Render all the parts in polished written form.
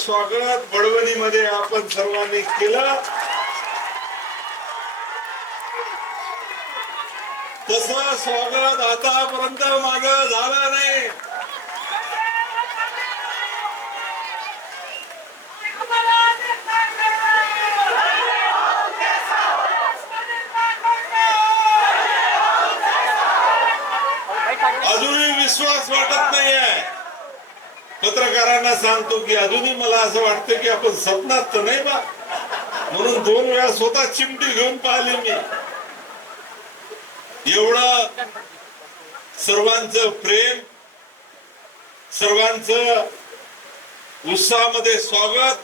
स्वागत बडवणीमध्ये आपण सर्वांनी केलं, तसं स्वागत आतापर्यंत माझं झालं नाही. अजूनही विश्वास वाटत नाहीये. पत्रकारांना सांगतो की अजूनही मला असं वाटतं की आपण स्वप्नात तर नाही बा, म्हणून 2 वेळा स्वतः चिमटी घेऊन पाहिली मी. एवढं सर्वांचं प्रेम, सर्वांचं उत्साहामध्ये स्वागत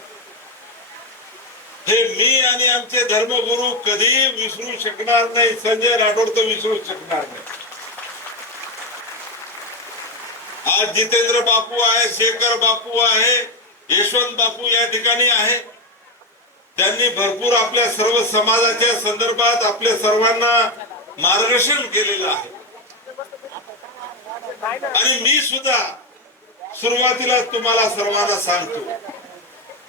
हे मी आणि आमचे धर्मगुरू कधी विसरू शकणार नाही. संजय राठोड तर विसरू शकणार नाही. आज जितेंद्र बापू आहे, शेखर बापू आहे, यशवंत बापू या ठिकाणी आहे. त्यांनी भरपूर आपल्या सर्व समाजाच्या संदर्भात आपल्या सर्वांना मार्गदर्शन केलेलं आहे. आणि मी सुद्धा सुरुवातीला तुम्हाला सर्वांना सांगतो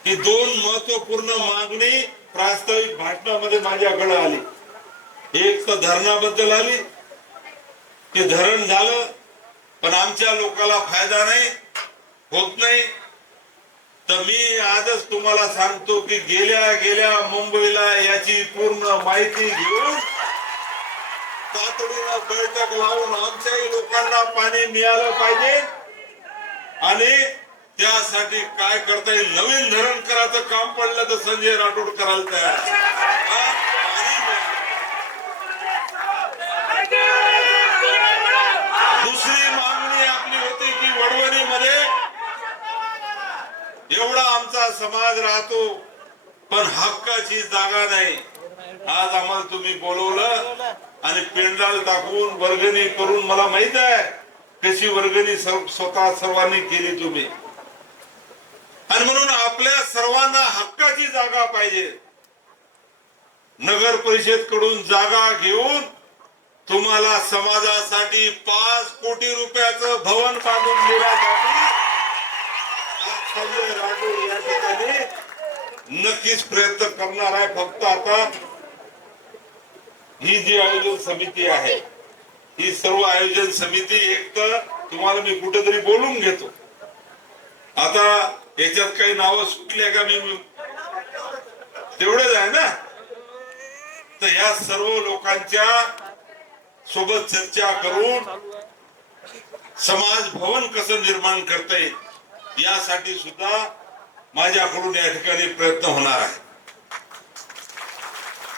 की 2 महत्वपूर्ण मागणी प्रास्ताविक भाषणामध्ये माझ्याकडे आली. एक तर धरणाबद्दल आली की धरण झालं पण आमच्या लोकांना फायदा नाही होत नाही. तर मी आजच तुम्हाला सांगतो की गेल्या मुंबईला याची पूर्ण माहिती घेऊन तातडीनं बैठक लावून आमच्याही लोकांना पाणी मिळालं पाहिजे आणि त्यासाठी काय करता येईल. नवीन धरण करायचं काम पडलं तर संजय राठोड करायला तयार. दुसरी मागणी आपली होती की वडवणीमध्ये एवढा आमचा समाज राहतो पण हक्काची जागा नाही. आज आम्हाला तुम्ही बोलवलं आणि पेंडाल टाकून वर्गणी करून, मला माहित आहे कशी वर्गणी स्वतः सर्वांनी केली तुम्ही. आणि म्हणून आपल्या सर्वांना हक्काची जागा पाहिजे. नगर परिषद कडून जागा घेऊन तुम्हाला समाजासाठी 5 कोटी रुपयाचं भवन बांधून देण्यासाठी संजय राठोड या ठिकाणी नक्कीच प्रयत्न करणार आहे. फक्त आता ही जी आयोजन समिती आहे, ही सर्व आयोजन समिती एक तर तुम्हाला मी कुठेतरी बोलून घेतो. आता याच्यात काही नावं सुटले का मी तेवढेच आहे ना. तर या सर्व लोकांच्या सोबत चर्चा करून समाज भवन कसं निर्माण करता येईल यासाठी सुद्धा माझ्याकडून या ठिकाणी प्रयत्न होणार आहे.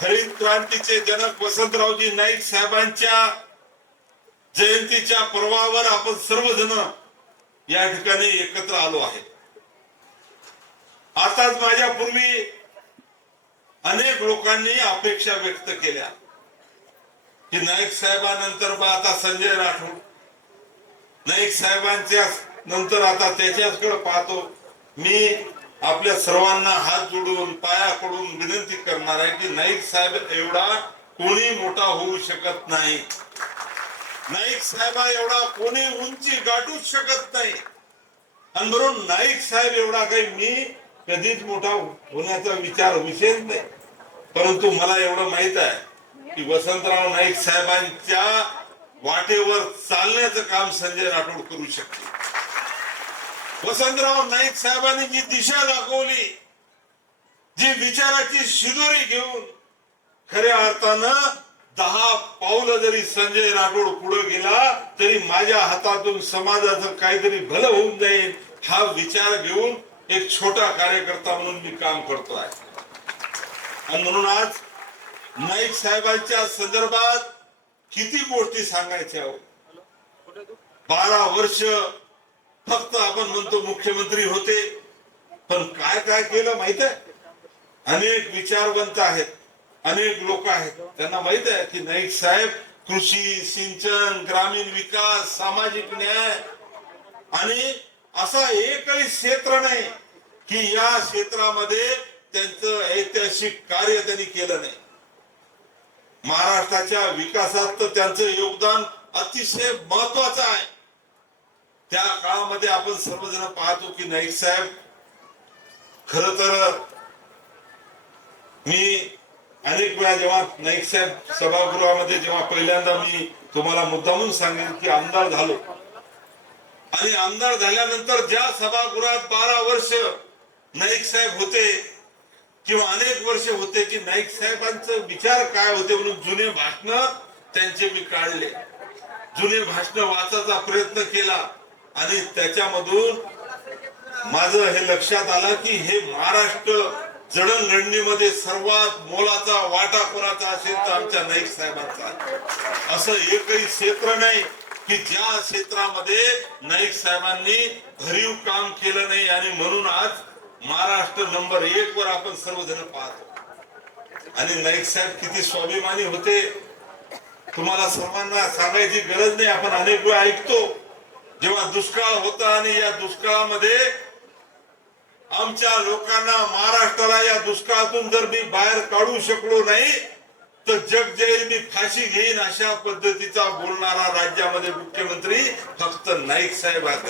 हरित क्रांतीचे जनक वसंतरावजी नाईक साहेबांच्या जयंतीच्या पर्वावर आपण सर्वजण या ठिकाणी एकत्र आलो आहे. आताच माझ्यापूर्वी अनेक लोकांनी अपेक्षा व्यक्त केल्या की नाईक साहेबांनंतर आता संजय राठोड, नाईक साहेबांच्या नंतर आता त्याच्याकडे पाहतो. मी आपल्या सर्वांना हात जोडून पाया पडून विनंती करणार आहे की नाईक साहेब एवढा कोणी मोठा होऊ शकत नाही. नाईक साहेबा एवढा कोणी उंची गाठूच शकत नाही. आणि म्हणून नाईक साहेब एवढा काही मी कधीच मोठा होण्याचा विषयच नाही. परंतु मला एवढं माहित आहे की वसंतराव नाईक साहेबांच्या वाटेवर चालण्याचं काम संजय राठोड करू शकते. वसंतराव नाईक साहेबांनी जी दिशा दाखवली, जी विचाराची शिदोरी घेऊन खऱ्या अर्थानं 10 पावलं जरी संजय राठोड पुढे गेला तरी माझ्या हातातून समाजाचं काहीतरी भलं होऊन जाईल हा विचार घेऊन एक छोटा कार्यकर्ता म्हणून मी काम करतो आहे. आणि म्हणून आज नाईक साहेबांच्या संदर्भात किती गोष्टी सांगायच्या. 12 वर्ष फक्त आपण म्हणतो मुख्यमंत्री होते, पण काय काय केलं माहित आहे. अनेक विचारवंत आहेत, अनेक लोक आहेत, त्यांना माहित आहे की नाईक साहेब कृषी, सिंचन, ग्रामीण विकास, सामाजिक न्याय आणि असा एकही क्षेत्र नाही की या क्षेत्रामध्ये त्यांचं ऐतिहासिक कार्य त्यांनी केलं नाही. महाराष्ट्राच्या विकासात तर त्यांचं योगदान अतिशय महत्वाचं आहे. त्या काळामध्ये आपण सर्वजण पाहतो की नाईक साहेब खर तर मी अनेक वेळा जेव्हा नाईक साहेब सभागृहामध्ये जेव्हा पहिल्यांदा मी तुम्हाला मुद्दामून सांगेन की आमदार झालो आणि आमदार झाल्यानंतर ज्या सभागृहात 12 वर्ष नाईक साहेब होते किंवा अनेक वर्ष होते की नाईक साहेबांचे विचार काय होते म्हणून जुने भाषण त्यांचे मी काढले, जुने भाषण वाचायचा प्रयत्न केला आणि त्याच्यामधून माझं हे लक्षात आलं की हे महाराष्ट्र जडणघडणीमध्ये सर्वात मोलाचा वाटा कोणाचा असेल तर आमच्या नाईक साहेबांचा. असं एकही क्षेत्र नाही की ज्या क्षेत्रामध्ये नाईक साहेबांनी भरीव काम केलं नाही आणि म्हणून आज महाराष्ट्र नंबर 1 वर आपण सर्वजण पाहतो. आणि नाईक साहेब किती स्वाभिमानी होते तुम्हाला सर्वांना सांगायची गरज नाही. आपण अनेक वेळा ऐकतो जेव्हा दुष्काळ होता आणि या दुष्काळामध्ये आमच्या लोकांना महाराष्ट्राला या दुष्काळातून जर मी बाहेर काढू शकलो नाही तर जग जाईल मी फाशी घेईन अशा पद्धतीचा बोलणारा राज्यामध्ये मुख्यमंत्री फक्त नाईक साहेब आहेत.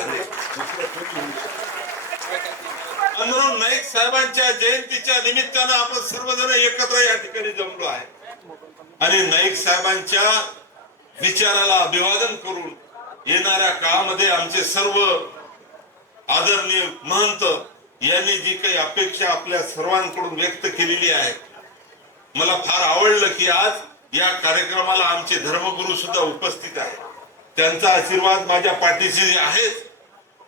म्हणून नाईक साहेबांच्या जयंतीच्या निमित्तानं आपण सर्वजण एकत्र या ठिकाणी जमलो आहे आणि नाईक साहेबांच्या विचाराला अभिवादन करून येणाऱ्या काळामध्ये आमचे सर्व आदरणीय महंत यांनी जी काही अपेक्षा आपल्या सर्वांकडून व्यक्त केलेली आहे, मला फार आवडलं की आज या कार्यक्रमाला आमचे धर्मगुरू सुद्धा उपस्थित आहेत. त्यांचा आशीर्वाद माझ्या पाठीशी आहे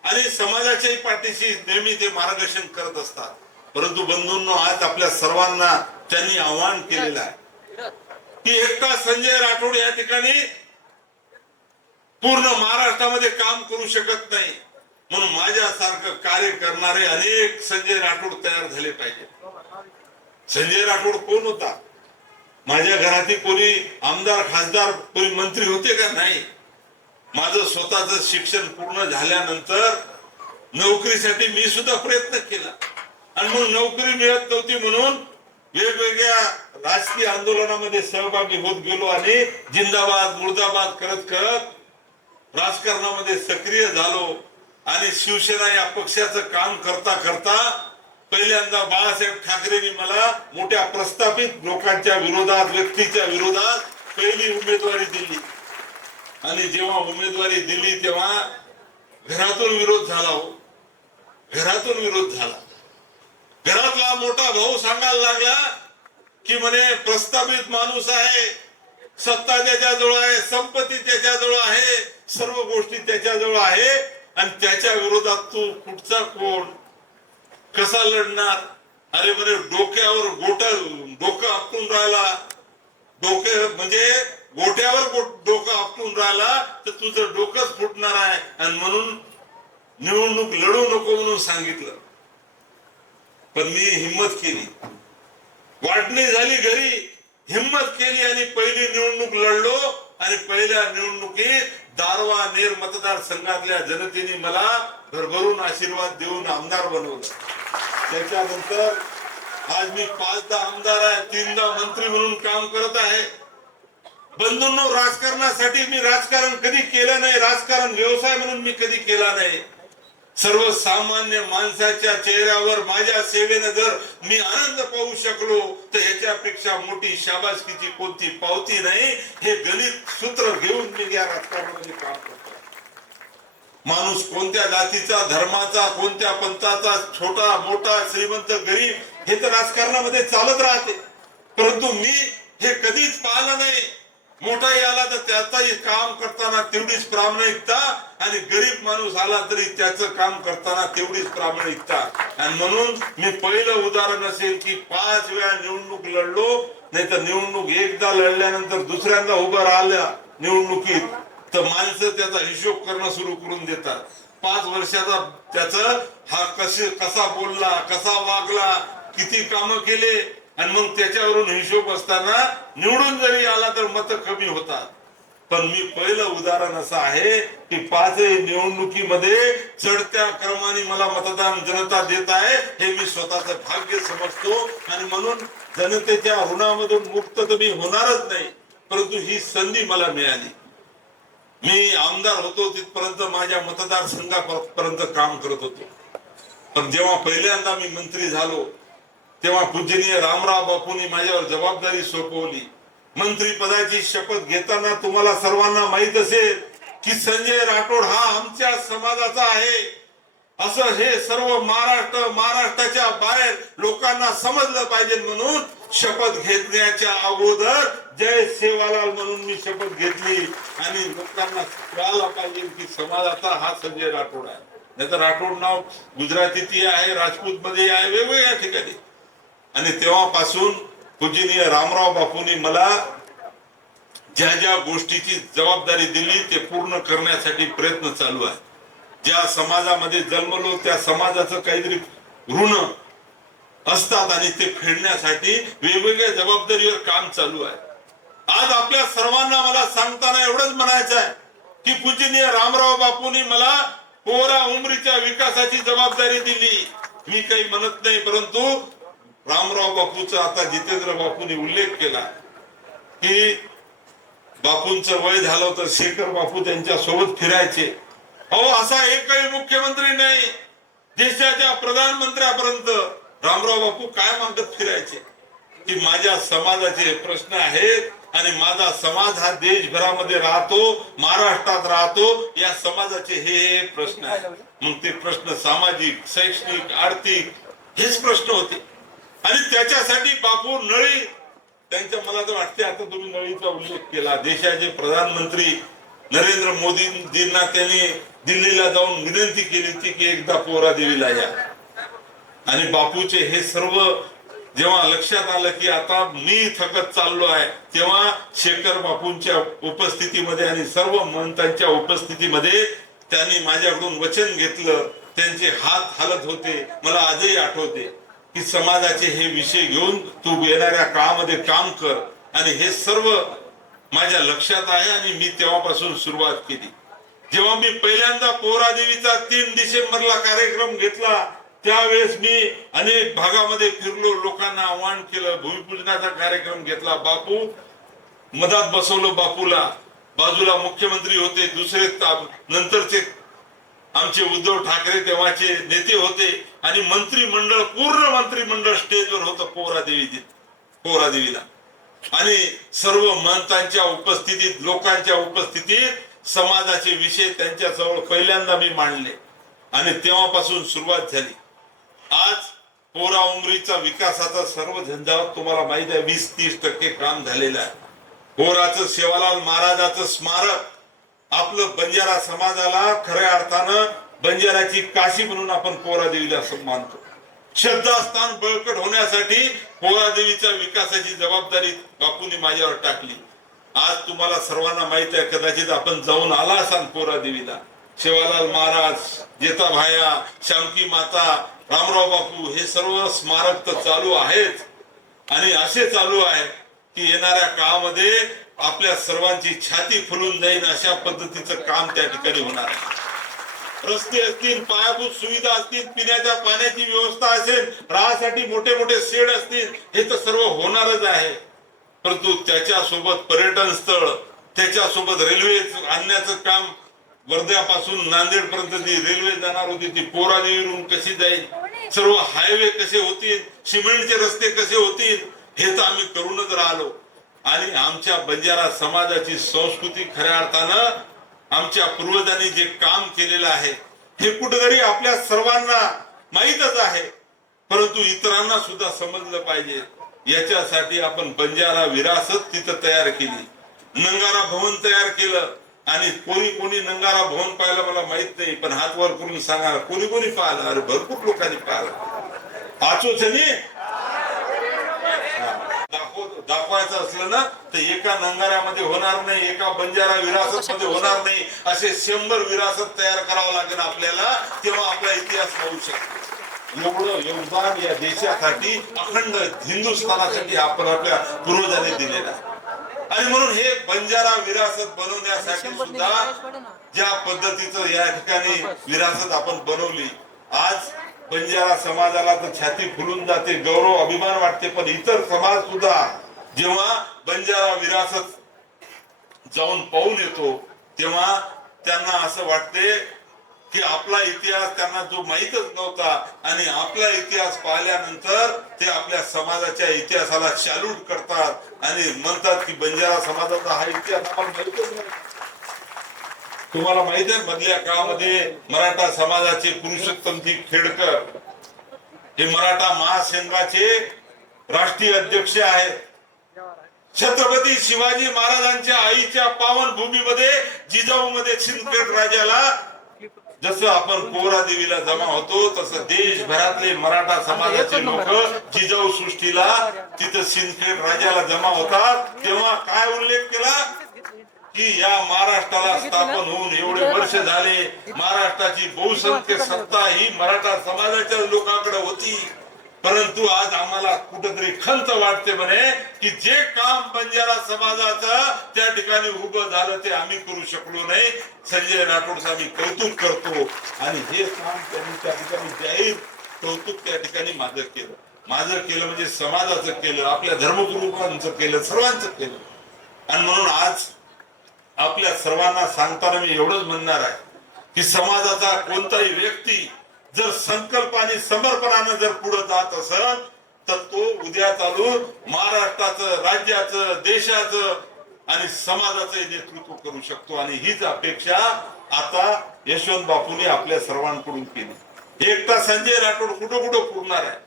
आणि समाजाच्याही पाठीशी नेहमी ते मार्गदर्शन करत असतात. परंतु बंधूंनो, आज आपल्या सर्वांना त्यांनी आवाहन केलेलं आहे की एकटा संजय राठोड या ठिकाणी पूर्ण महाराष्ट्रामध्ये काम करू शकत नाही, म्हणून माझ्यासारखं कार्य करणारे अनेक संजय राठोड तयार झाले पाहिजे. संजय राठोड कोण होता? माझ्या घरातील कोणी आमदार खासदार कोणी मंत्री होते का? नाही. माझं स्वतःच शिक्षण पूर्ण झाल्यानंतर नोकरीसाठी मी सुद्धा प्रयत्न केला आणि मग नोकरी मिळत नव्हती म्हणून वेगवेगळ्या राजकीय आंदोलनामध्ये सहभागी होत गेलो आणि जिंदाबाद मुर्दाबाद करत करत राजकारणामध्ये सक्रिय झालो आणि शिवसेना या पक्षाचं काम करता करता पहिल्यांदा बाळासाहेब ठाकरेंनी मला मोठ्या प्रस्थापित लोकांच्या विरोधात, व्यक्तीच्या विरोधात पहिली उमेदवारी दिली आणि जेव्हा उमेदवारी दिली तेव्हा घरातून विरोध झाला. हो, घरातून विरोध झाला. घरातला मोठा भाऊ सांगायला लागला की म्हणे प्रस्थापित माणूस आहे, सत्ता त्याच्याजवळ आहे, संपत्ती त्याच्याजवळ आहे, सर्व गोष्टी त्याच्याजवळ आहे आणि त्याच्या विरोधात तू कुठचा कोण, कसा लढणार? अरे म्हणे डोक्यावर डोकं आपटून राहिला, डोके म्हणजे गोट्यावर डोकं आपटून राहिला तर तुझं डोकंच फुटणार आहे आणि म्हणून निवडणूक लढू नको म्हणून सांगितलं. पण मी हिम्मत केली, वाटणी झाली घरी, हिम्मत केली आणि पहिली निवडणूक लढलो आणि पहिल्या निवडणुकीत दारवा नेर मतदारसंघातल्या जनतेने मला भरभरून आशीर्वाद देऊन आमदार बनवलं. त्याच्यानंतर आज मी 5दा आमदार आहे, 3दा मंत्री म्हणून काम करत आहे. बंधूंनो, राजकारणासाठी मी राजकारण कधी केलं नाही, राजकारण व्यवसाय म्हणून मी कधी केला नाही. सर्वसामान्य माणसाच्या चेहऱ्यावर माझ्या सेवेने जर मी आनंद पाहू शकलो तर ह्याच्यापेक्षा मोठी शाबासकीची कोणती पावती नाही. हे गणित सूत्र घेऊन मी या राजकारणामध्ये काम करतो. माणूस कोणत्या जातीचा, धर्माचा, कोणत्या पंथाचा, छोटा मोठा, श्रीमंत, गरीब हे तर राजकारणामध्ये चालत राहते. परंतु मी हे कधीच पाहिलं नाही. मोठाही आला तर त्याचाही काम करताना तेवढीच प्रामाणिकता आणि गरीब माणूस आला तरी त्याचं काम करताना तेवढीच प्रामाणिकता. आणि म्हणून मी पहिलं उदाहरण असेल की 5 वेळा निवडणूक लढलो, नाही तर निवडणूक एकदा लढल्यानंतर दुसऱ्यांदा उभं राहिल्या निवडणुकीत तर माणसं त्याचा हिशोब करणं सुरू करून देतात. 5 वर्षाचा त्याचं हा कसा बोलला, कसा वागला, किती कामं केले आणि मग त्याच्यावरून हिशोब असताना निवडून जरी आला तर मत कमी होतात. पण मी पहिलं उदाहरण असं आहे की 5 निवडणुकीमध्ये चढत्या क्रमाने मला मतदान जनता देत आहे हे मी स्वतःचं भाग्य समजतो आणि म्हणून जनतेच्या ऋणामधून मुक्त तर मी होणारच नाही. परंतु ही संधी मला मिळाली. मी आमदार होतो तिथपर्यंत माझ्या मतदारसंघापर्यंत काम करत होतो. पण जेव्हा पहिल्यांदा मी मंत्री झालो तेव्हा पूजनीय रामराव बापूंनी माझ्यावर जबाबदारी सोपवली. मंत्री पदाची शपथ घेताना तुम्हाला सर्वांना माहित असेल की संजय राठोड हा आमच्या समाजाचा आहे असं हे सर्व महाराष्ट्राच्या बाहेर लोकांना समजलं पाहिजे म्हणून शपथ घेण्याच्या अगोदर जय सेवालाल म्हणून मी शपथ घेतली आणि लोकांना कळायला पाहिजे की समाजाचा हा संजय राठोड आहे. नाही तर राठोड नाव गुजरातीतही आहे, राजपूत मध्ये आहे, वेगवेगळ्या ठिकाणी. आणि तेव्हापासून पूजनीय रामराव बापूंनी मला ज्या ज्या गोष्टीची जबाबदारी दिली ते पूर्ण करण्यासाठी प्रयत्न चालू आहे. ज्या समाजामध्ये जन्मलो त्या समाजाचं काहीतरी ऋण असतात आणि ते फेडण्यासाठी वेगवेगळ्या जबाबदारीवर काम चालू आहे. आज आपल्या सर्वांना मला सांगताना एवढंच म्हणायचं आहे की पूजनीय रामराव बापूंनी मला पोरा उमरीच्या विकासाची जबाबदारी दिली. मी काही म्हणत नाही, परंतु रामराव बापूचा आता जितेंद्र बापूंनी उल्लेख केला की बापूंचं वय झालं तर शेखर बापू त्यांच्या सोबत फिरायचे. अहो असा एकही मुख्यमंत्री नाही देशाच्या प्रधानमंत्र्यापर्यंत रामराव बापू काय मागत फिरायचे की माझ्या समाजाचे प्रश्न आहेत आणि माझा समाज हा देशभरामध्ये राहतो, महाराष्ट्रात राहतो, या समाजाचे हे प्रश्न आहेत. मग ते प्रश्न सामाजिक, शैक्षणिक, आर्थिक हेच प्रश्न होते आणि त्याच्यासाठी बापू नळी त्यांच्या, मला तर वाटते आता तुम्ही नळीचा उल्लेख केला, देशाचे प्रधानमंत्री नरेंद्र मोदींना त्यांनी दिल्लीला जाऊन विनंती केली होती की एकदा पोरा देवीला या. आणि बापूचे हे सर्व जेव्हा लक्षात आलं की आता मी थकत चाललो आहे तेव्हा शेखर बापूंच्या उपस्थितीमध्ये आणि सर्व महंतांच्या उपस्थितीमध्ये त्यांनी माझ्याकडून वचन घेतलं. त्यांचे हात हालत होते, मला आजही आठवते की समाजाचे हे विषय घेऊन तू येणाऱ्या काळामध्ये काम कर आणि हे सर्व माझ्या लक्षात आहे. आणि मी तेव्हापासून सुरुवात केली. जेव्हा मी पहिल्यांदा पोहरा देवीचा 3 डिसेंबरला कार्यक्रम घेतला त्यावेळेस मी अनेक भागामध्ये फिरलो, लोकांना आवाहन केलं, भूमिपूजनाचा कार्यक्रम घेतला. बापू मधात बसवलं बापूला, बाजूला मुख्यमंत्री होते, दुसरे नंतरचे आमचे उद्धव ठाकरे तेव्हाचे नेते होते आणि मंत्रिमंडळ, पूर्ण मंत्रिमंडळ स्टेजवर होतं पोहरा देवीला. आणि सर्व महंतांच्या उपस्थितीत, लोकांच्या उपस्थितीत समाजाचे विषय त्यांच्या जवळ पहिल्यांदा मी मांडले आणि तेव्हापासून सुरुवात झाली. आज पोरा उमरीचा विकासाचा सर्व झंझावात तुम्हाला माहित आहे 20-30% काम झालेलं आहे. पोराचं सेवालाल महाराजाचं स्मारक आपलं बंजारा समाजाला खऱ्या अर्थानं बंजाराची काशी म्हणून आपण पोहरा देवीला मानतो. श्रद्धास्थान बळकट होण्यासाठी पोहरा देवीच्या विकासाची जबाबदारी बापूंनी माझ्यावर टाकली. आज तुम्हाला सर्वांना माहित आहे, कदाचित आपण जाऊन आला असाल पोहरा देवीला. सेवालाल महाराज, जेताभाया, शामकी माता, रामराव बापू हे सर्व स्मारक तर चालू आहेच आणि असे चालू आहे की येणाऱ्या काळामध्ये आपल्या सर्वांची छाती फुलून जाईल अशा पद्धतीचं काम त्या ठिकाणी होणार आहे. रस्ते असतील, पायाभूत सुविधा असतील, पिण्याच्या पाण्याची व्यवस्था असेल, राहण्यासाठी मोठे मोठे शेड असतील, हे तर सर्व होणारच आहे. परंतु त्याच्यासोबत पर्यटन स्थळ, त्याच्यासोबत रेल्वे आणण्याचं काम, वर्ध्यापासून नांदेड पर्यंत जी रेल्वे जाणार होती ती पोहरा देवीवरून कशी जाईल, सर्व हायवे कसे होतील, सिमेंटचे रस्ते कसे होतील, हे तर आम्ही करूनच राहिलो. आणि आमच्या बंजारा समाजाची संस्कृती खऱ्या अर्थानं आमच्या पूर्वजांनी जे काम केलेलं आहे हे कुठेतरी आपल्या सर्वांना माहीतच आहे, परंतु इतरांना सुद्धा समजलं पाहिजे. याच्यासाठी आपण बंजारा विरासत तिथं तयार केली, नंगारा भवन तयार केलं. आणि कोणी नंगारा भवन पाहिलं मला माहित नाही, पण हात वर करून सांगा कोणी पाहिलं. अरे भरपूर लोकांनी पाहिलं. पाचोच दाखवायचं असलं ना तर एका नंगाऱ्यामध्ये होणार नाही, एका बंजारा विरासत मध्ये होणार नाही, असे 100 विरासत तयार करावं लागेल आपल्याला, तेव्हा आपला इतिहास होऊ शकतो. एवढं योगदान या देशासाठी, अखंड हिंदुस्थानासाठी आपण आपल्या पूर्वजांनी दिलेलं आहे. आणि म्हणून हे बंजारा विरासत बनवण्यासाठी सुद्धा ज्या पद्धतीचं या ठिकाणी विरासत आपण बनवली, आज बंजारा समाजाला तर छाती फुलून जाते, गौरव अभिमान वाटते. पण इतर समाज सुद्धा जेव्हा बंजारा विरासत जाऊन पाहून येतो तेव्हा त्यांना असं वाटते की आपला इतिहास त्यांना जो माहीतच नव्हता आणि आपला इतिहास पाहिल्यानंतर ते आपल्या समाजाच्या इतिहासाला सॅल्यूट करतात आणि म्हणतात की बंजारा समाजाचा हा इतिहास आम्हाला माहितच नाही. तुम्हाला माहित आहे मधल्या काळामध्ये मराठा समाजाचे पुरुषोत्तमजी खेडकर हे मराठा महासंघाचे राष्ट्रीय अध्यक्ष आहेत. छत्रपती शिवाजी महाराजांच्या आईच्या पावन भूमीमध्ये जिजाऊ मध्ये सिंदखेड राजाला जसं आपण कोरा देवीला जमा होतो तसं देशभरातले मराठा समाजाचे लोक जिजाऊ सृष्टीला तिथं सिंदखेड राजाला जमा होतात. तेव्हा काय उल्लेख केला की या महाराष्ट्राला स्थापन होऊन एवढे वर्ष झाले, महाराष्ट्राची बहुसंख्य सत्ता ही मराठा समाजाच्या लोकांकडे होती, परंतु आज आम्हाला कुठेतरी खंत वाटते म्हणे की जे काम बंजारा समाजाचं त्या ठिकाणी उभं झालं ते आम्ही करू शकलो नाही. संजय राठोडचं आम्ही कौतुक करतो आणि हे काम त्यांनी त्या ठिकाणी जाहीर कौतुक त्या ठिकाणी माझं केलं म्हणजे समाजाचं केलं, आपल्या धर्मगुरूंचं केलं, सर्वांचं केलं. आणि म्हणून आज आपल्या सर्वांना सांगताना मी एवढंच म्हणणार आहे की समाजाचा कोणताही व्यक्ती जर संकल्पाने समर्पणाने जर पुढे जात असेल तर तो उद्या चालून महाराष्ट्राचं, राज्याचं, देशाचं आणि समाजाचं नेतृत्व करू शकतो. आणि हीच अपेक्षा आता यशवंत बापूंनी आपल्या सर्वांकडून केली. एकटा संजय राठोड कुठं कुठं पुरणार आहे.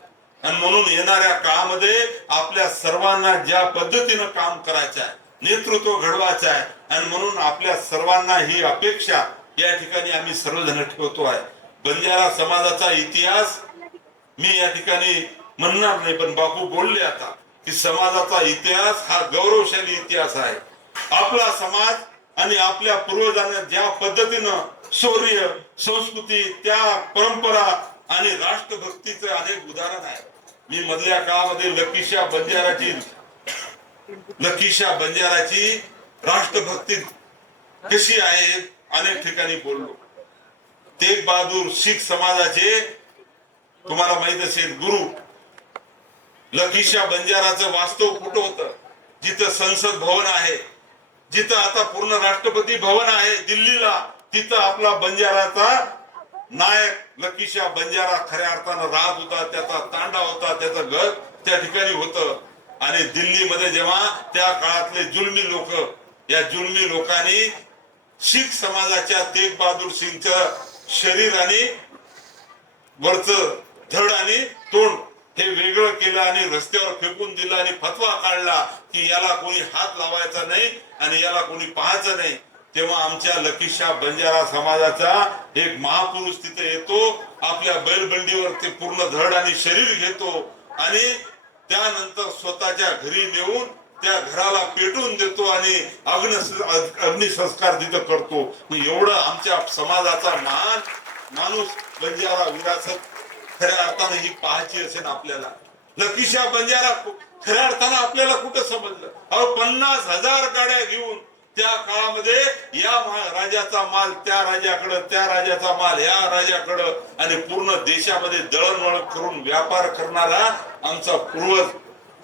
आणि म्हणून येणाऱ्या काळामध्ये आपल्या सर्वांना ज्या पद्धतीनं काम करायचं आहे, नेतृत्व घडवायचं आहे, आणि म्हणून आपल्या सर्वांना ही अपेक्षा या ठिकाणी आम्ही सर्वजण ठेवतो आहे. बंजारा समाजाचा इतिहास मी या ठिकाणी म्हणणार नाही, पण बापू बोलले आता की समाजाचा इतिहास हा गौरवशाली इतिहास आहे. आपला समाज आणि आपल्या पूर्वजांना ज्या पद्धतीनं शौर्य, संस्कृती, त्या परंपरा आणि राष्ट्रभक्तीचे अनेक उदाहरण आहे. मी मधल्या काळामध्ये लकीशा बंजाराची राष्ट्रभक्ती कशी आहे अनेक ठिकाणी बोललो. तेग बहादूर शीख समाजाचे तुम्हाला माहित असेल गुरु लकीशा बंजाराचं वास्तव कुठं होतं, जिथं संसद भवन आहे, जिथं आता पूर्ण राष्ट्रपती भवन आहे दिल्लीला, तिथं आपला बंजाराचा नायक लकीशा बंजारा खऱ्या अर्थानं राहत होता. त्याचा तांडा होता, त्याचं घर त्या ठिकाणी होतं. आणि दिल्लीमध्ये जेव्हा त्या काळातले जुलमी लोक, या जुलमी लोकांनी शीख समाजाच्या तेग बहादूर सिंगचं शरीर आणि वरच धड आणि तोंड हे वेगळं केलं आणि रस्त्यावर फेकून दिलं आणि फतवा काढला की याला कोणी हात लावायचा नाही आणि याला कोणी पाहायचं नाही. तेव्हा आमच्या लकीशा बंजारा समाजाचा एक महापुरुष तिथे येतो, आपल्या बैलबंडीवर ते पूर्ण धड आणि शरीर घेतो आणि त्यानंतर स्वतःच्या घरी नेऊन त्या घराला पेटून देतो आणि अग्निसंस्कार तिथं करतो. एवढं आमच्या समाजाचा महान माणूस बंजारा विरासत खऱ्या अर्थानं ही पाहायची असेल आपल्याला. लकीशा बंजारा खऱ्या अर्थानं आपल्याला कुठं समजलं. 50,000 गाड्या घेऊन त्या काळामध्ये या राजाचा माल त्या राजाकडं, त्या राजाचा माल या राजाकडं आणि पूर्ण देशामध्ये दळणवळण करून व्यापार करणारा आमचा पूर्वज.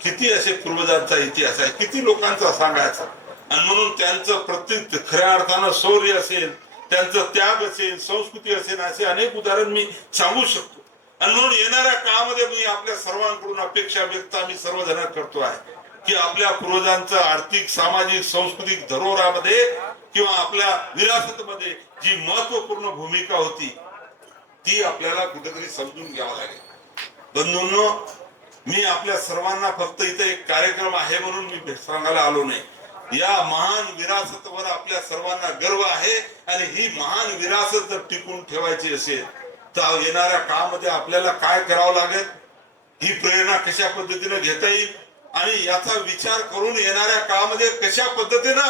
किती असे पूर्वजांचा इतिहास आहे, किती लोकांचा सांगायचा. आणि म्हणून त्यांचं प्रत्येक खऱ्या अर्थानं शौर्य असेल, त्यांचं त्याग असेल, संस्कृती असेल, असे अनेक उदाहरण मी सांगू शकतो. आणि म्हणून येणाऱ्या काळामध्ये मी आपल्या सर्वांकडून अपेक्षा व्यक्त आम्ही सर्वजण करतो आहे की आपल्या पूर्वजांचं आर्थिक, सामाजिक, सांस्कृतिक धरोहरामध्ये किंवा आपल्या विरासतमध्ये जी महत्वपूर्ण भूमिका होती ती आपल्याला कुठेतरी समजून घ्यावं लागेल. बंधूंनो, मी आपल्या सर्वांना फक्त इथे एक कार्यक्रम आहे म्हणून मी सांगायला आलो नाही. या महान विरासतवर आपल्या सर्वांना गर्व आहे आणि ही महान विरासत जर टिकून ठेवायची असेल तर येणाऱ्या काळामध्ये आपल्याला काय करावं लागेल, ही प्रेरणा कशा पद्धतीने घेता येईल आणि याचा विचार करून येणाऱ्या काळामध्ये कशा पद्धतीनं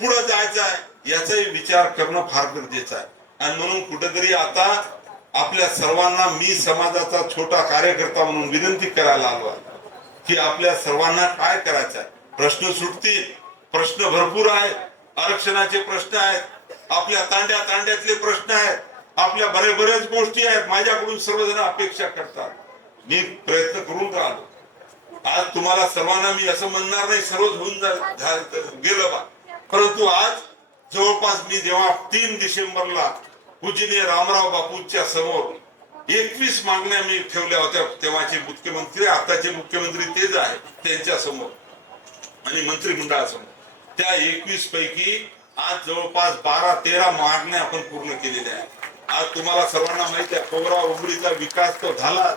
पुढे जायचं आहे याचाही विचार करणं फार गरजेचं आहे. आणि म्हणून कुठेतरी आता आपल्या सर्वांना मी समाजाचा छोटा कार्यकर्ता म्हणून विनंती करायला आलो आहे की आपल्या सर्वांना काय करायचं आहे. प्रश्न सुटतील, प्रश्न भरपूर आहेत, आरक्षणाचे प्रश्न आहेत, आपल्या तांड्यातले प्रश्न आहेत, आपल्या बऱ्याच गोष्टी आहेत. माझ्याकडून सर्वजण अपेक्षा करतात, मी प्रयत्न करून राहिलो. आज तुम्हाला सर्वांना मी असं म्हणणार नाही सर्वच होऊन गेलं बा, परंतु आज जवळपास मी जेव्हा 3 डिसेंबरला पूजनीय रामराव बापूंच्या समोर 21 मागण्या मी ठेवल्या होत्या. तेव्हाचे मुख्यमंत्री, आताचे मुख्यमंत्री तेच आहे, त्यांच्या समोर आणि मंत्रिमंडळासमोर. त्या 21 पैकी आज जवळपास 12-13 मागण्या आपण पूर्ण केलेल्या आहेत. आज तुम्हाला सर्वांना माहिती आहे, कोबरा उमरीचा विकास तो झाला,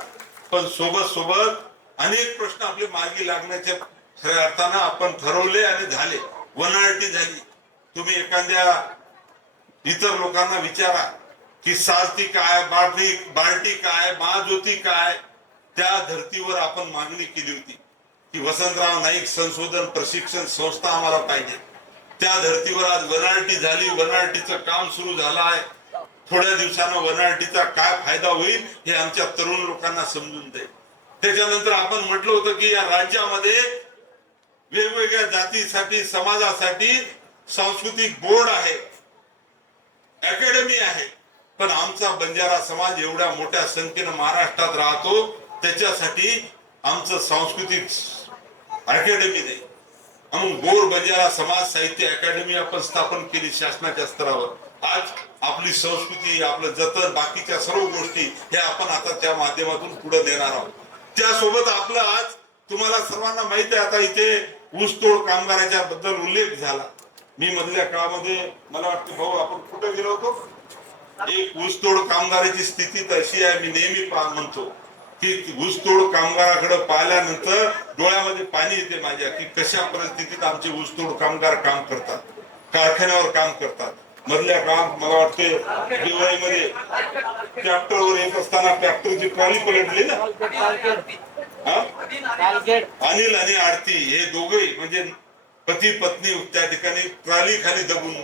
पण सोबत सोबत अनेक प्रश्न आपले मार्गी लागण्याच्या खऱ्या अर्थानं आपण ठरवले आणि झाले. वनआरटी झाली. तुम्ही एखाद्या इतर लोकांना विचारा की सारथी काय, बार्टी काय, महाज्योती काय. त्या धर्तीवर आपण मागणी केली होती की वसंतराव नाईक संशोधन प्रशिक्षण संस्था आम्हाला पाहिजे. त्या धर्तीवर आज वनआरटी झाली. वनआरटीचं काम सुरू झालं आहे. थोड्या दिवसानं वनआरटीचा काय फायदा होईल हे आमच्या तरुण लोकांना समजून जाईल. त्याच्यानंतर आपण म्हटलं होतं की या राज्यामध्ये वेगवेगळ्या जातीसाठी, समाजासाठी सांस्कृतिक बोर्ड आहे, अकॅडमी आहे, पण आमचा बंजारा समाज एवढ्या मोठ्या संख्येनं महाराष्ट्रात राहतो, त्याच्यासाठी आमचं सांस्कृतिक अकॅडमी नाही. म्हणून गोर बंजारा समाज साहित्य अकॅडमी आपण स्थापन केली शासनाच्या स्तरावर. आज आपली संस्कृती, आपलं जतन, बाकीच्या सर्व गोष्टी हे आपण आता त्या माध्यमातून पुढे नेणार आहोत. त्यासोबत आपलं आज तुम्हाला सर्वांना माहित आहे, आता इथे ऊसतोड कामगाराच्या बद्दल उल्लेख झाला. मी मधल्या काळामध्ये मला वाटतं भाऊ आपण कुठे गेलो होतो, एक ऊसतोड कामगाराची स्थिती अशी आहे. मी नेहमी म्हणतो की ऊसतोड कामगाराकडे पाहिल्यानंतर डोळ्यामध्ये पाणी येते माझ्या, की कशा परिस्थितीत आमचे ऊसतोड कामगार काम करतात, कारखान्यावर काम करतात. मधल्या काळात मला वाटते दिवाळीमध्ये ट्रॅक्टरवर येत असताना ट्रॅक्टरची ट्रॉली पलटली ना, अनिल आणि आरती हे दोघे म्हणजे पती पत्नी त्या ठिकाणी ट्रॉली खाली दबून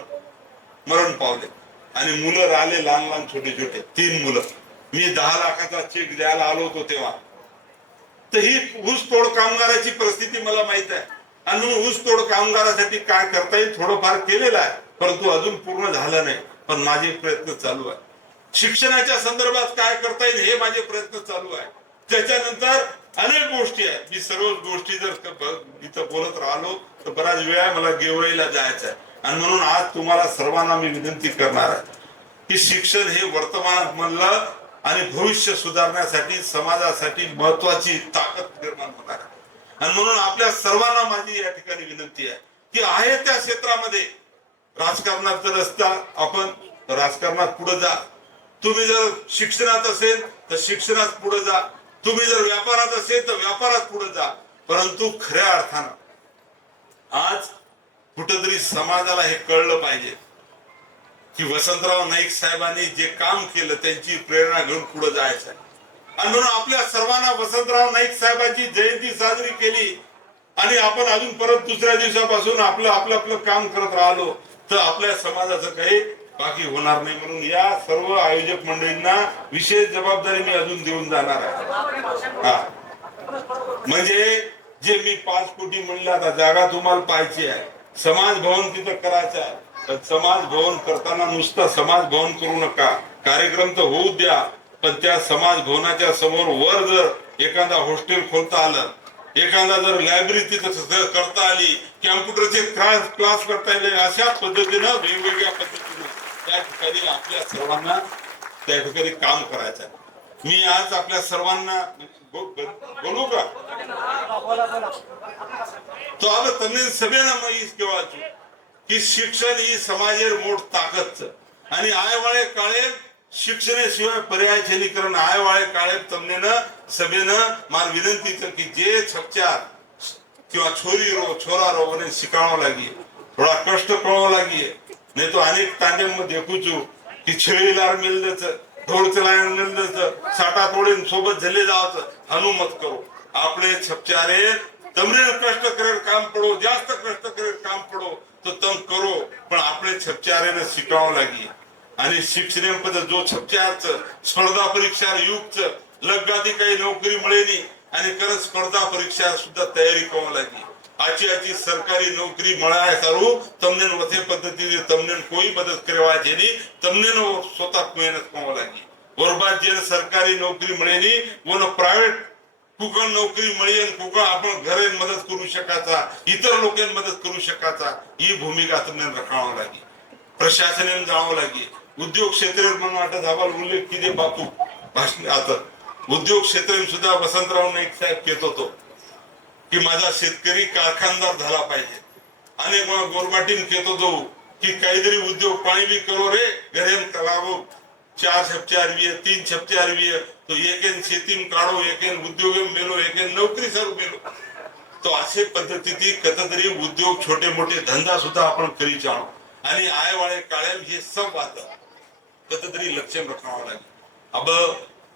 मरण पावले आणि मुलं राहिले लहान लहान छोटे छोटे 3 मुलं. मी 10 लाखाचा चेक द्यायला आलो होतो तेव्हा. तर ही ऊसतोड कामगाराची परिस्थिती मला माहित आहे आणि म्हणून ऊसतोड कामगारासाठी काय करता येईल थोडंफार केलेलं आहे, परंतु अजून पूर्ण झालं नाही. पण माझे प्रयत्न चालू आहे. शिक्षणाच्या संदर्भात काय करता येईल हे माझे प्रयत्न चालू आहे. त्याच्यानंतर अनेक गोष्टी आहेत. मी सर्व गोष्टी जर इथं बोलत राहिलो तर बराच वेळ आहे, मला गेवळीला जायचं आहे. आणि म्हणून आज तुम्हाला सर्वांना मी विनंती करणार आहे की शिक्षण हे वर्तमान मधलं आणि भविष्य सुधारण्यासाठी समाजासाठी महत्वाची ताकद निर्माण होणार आहे. आणि म्हणून आपल्या सर्वांना माझी या ठिकाणी विनंती आहे की आहे त्या क्षेत्रामध्ये राजकारणात जर असता आपण राजकारणात पुढे जा. तुम्ही जर शिक्षणात असेल तर शिक्षणात पुढे जा. तुम्ही जर व्यापारात असेल तर व्यापारात पुढे जा. परंतु खऱ्या अर्थानं आज कुठेतरी समाजाला हे कळलं पाहिजे की वसंतराव नाईक साहेबांनी जे काम केलं त्यांची प्रेरणा घेऊन पुढे जायचं आहे. आणि म्हणून आपल्या सर्वांना वसंतराव नाईक साहेबांची जयंती साजरी केली आणि आपण अजून परत दुसऱ्या दिवसापासून आपलं आपलं आपलं काम करत राहिलो तर आपल्या समाजाचं काही बाकी होणार नाही. म्हणून या सर्व आयोजक मंडळींना विशेष जबाबदारी मी अजून देऊन जाणार आहे. हा म्हणजे जे मी 5 कोटी म्हणलं, आता जागा तुम्हाला पाहायची आहे, समाज भवन तिथं करायचं आहे. पण समाज भवन करताना नुसतं समाज भवन करू नका, कार्यक्रम तर होऊ द्या, पण त्या समाज भवनाच्या समोर वर जर एखादा हॉस्टेल खोलता आलं, एखादा जर लायब्ररी तिथं करता आली, कॅम्प्युटरचे क्लास करता येईल, अशा पद्धतीनं वेगवेगळ्या पद्धतीनं त्या ठिकाणी आपल्या सर्वांना त्या ठिकाणी काम करायचं आहे. मी आज आपल्या सर्वांना बोलू का तो आता तन्ने सगळ्यांना माहिती केव्हाची की शिक्षण ही समाजेर मोठ ताकद आणि आयवाळे काळे शिक्षणाशिवाय पर्याय छेनीकरण आयवाळे काळे तमनेनं सभेनं मार विनंतीचं की जे छपचार किंवा छोरा रो शिकावं लागी, थोडा कष्ट करावं लागी. नहीं तो अनेक तांड्यांमध्ये देखूचू की छेळीलार मिळलंच, ढोल चलायला मिळलंच, साठा तोडीन सोबत झले जावचं हनु मत करो. आपले छपचारे तमने कष्ट करेल काम पडो, जास्त कष्ट करेल काम पडो तो तम करो, पण आपले छपचारे शिकावं लागी. आणि शिक्षण जो छपचारच स्पर्धा परीक्षा युगच लगगाती काही नोकरी मिळेली आणि खरंच स्पर्धा परीक्षा सुद्धा तयारी करावं लागी. आची सरकारी नौकरी મળાય સારું તમને વથે પદ્ધતિથી તમને કોઈ મદદ કરવા જેની તમને स्वतः मेहनत કરવા લાગી. બરબાદ જે સરકારી નોકરી મળેલી ઓનો પ્રાઇવેટ कुकण नोकरी मिळेल आणि कुकण आपण घरे मदत करू शकायचा, इतर लोकांना मदत करू शकायचा, ही भूमिका तुम्हाला राखावं लागेल. प्रशासनाने जावं लागेल. उद्योग क्षेत्र म्हणून वाटत आम्हाला उल्लेख किती बापू भाषण आता उद्योग क्षेत्र सुद्धा वसंतराव नाईक साहेब घेत होतो की माझा शेतकरी कारखानदार झाला पाहिजे. अनेक वेळा गोरमाटीन घेत होतो की काहीतरी उद्योग पाणी भी करो रे घरेम कलावो 4 छप 4 वी 3 छप 4 वी तो एकेन शेतीम काढो एकेन उद्योगम मेलो एकेन नोकरी सर मेलो. तो असे पद्धतीने कतरी उद्योग छोटे मोठे धंदा सुद्धा आपण करी जाणो आणि आयवाळे काळ्याम हे सब वाद कतरी लक्ष रखावं लागेल. अब